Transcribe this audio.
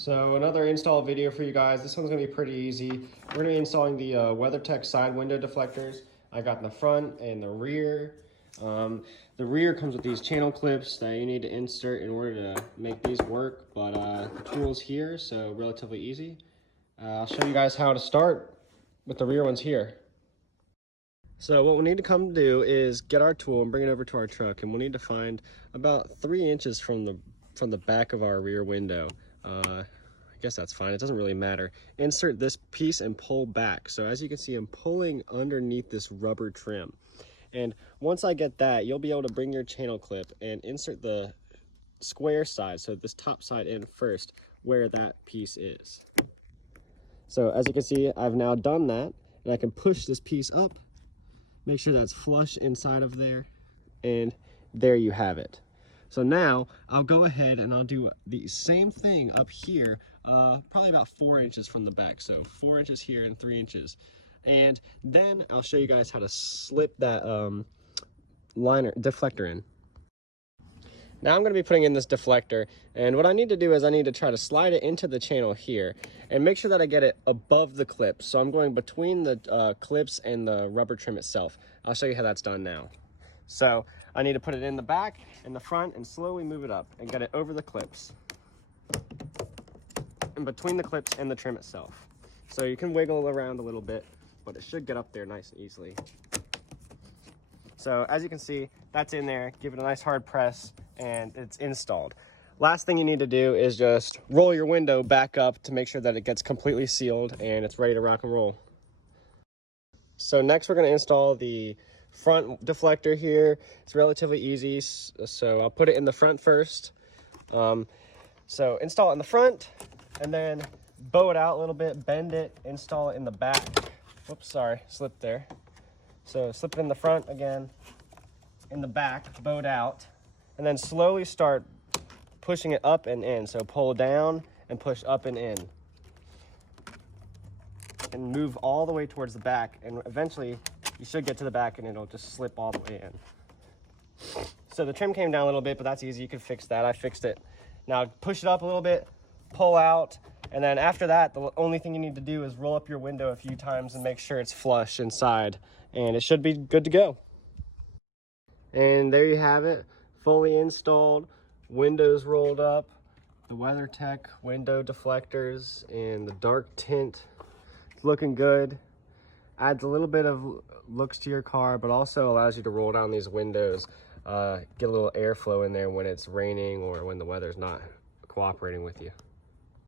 So another install video for you guys. This one's gonna be pretty easy. We're gonna be installing the WeatherTech Side Window Deflectors. I got in the front and the rear. The rear comes with these channel clips that you need to insert in order to make these work, but the tool's here, so relatively easy. I'll show you guys how to start with the rear ones here. So what we need to come do is get our tool and bring it over to our truck, and we'll need to find about 3 inches from the back of our rear window. I guess that's fine, it doesn't really matter. Insert this piece and pull back. So as you can see, I'm pulling underneath this rubber trim. And once I get that, you'll be able to bring your channel clip and insert the square side, so this top side in first, where that piece is. So as you can see, I've now done that, and I can push this piece up, make sure that's flush inside of there, and there you have it. So now I'll go ahead and I'll do the same thing up here, probably about 4 inches from the back. So 4 inches here and 3 inches. And then I'll show you guys how to slip that deflector in. Now I'm going to be putting in this deflector, and what I need to do is I need to try to slide it into the channel here and make sure that I get it above the clips. So I'm going between the clips and the rubber trim itself. I'll show you how that's done now. So I need to put it in the back and the front and slowly move it up and get it over the clips and between the clips and the trim itself. So you can wiggle around a little bit, but it should get up there nice and easily. So as you can see, that's in there. Give it a nice hard press and it's installed. Last thing you need to do is just roll your window back up to make sure that it gets completely sealed and it's ready to rock and roll. So next we're going to install the front deflector here. It's relatively easy, so I'll put it in the front first. So install it in the front and then bow it out a little bit, bend it, install it in the back. Whoops, sorry, slipped there. So slip it in the front again, in the back, bowed out, and then slowly start pushing it up and in. So pull down and push up and in. And move all the way towards the back, and eventually you should get to the back and it'll just slip all the way in. So the trim came down a little bit, but that's easy, you can fix that. I fixed it. Now push it up a little bit, pull out, and then after that, the only thing you need to do is roll up your window a few times and make sure it's flush inside, and it should be good to go. And there you have it, fully installed, windows rolled up, the WeatherTech window deflectors and the dark tint. It's looking good. Adds a little bit of looks to your car, but also allows you to roll down these windows, get a little airflow in there when it's raining or when the weather's not cooperating with you.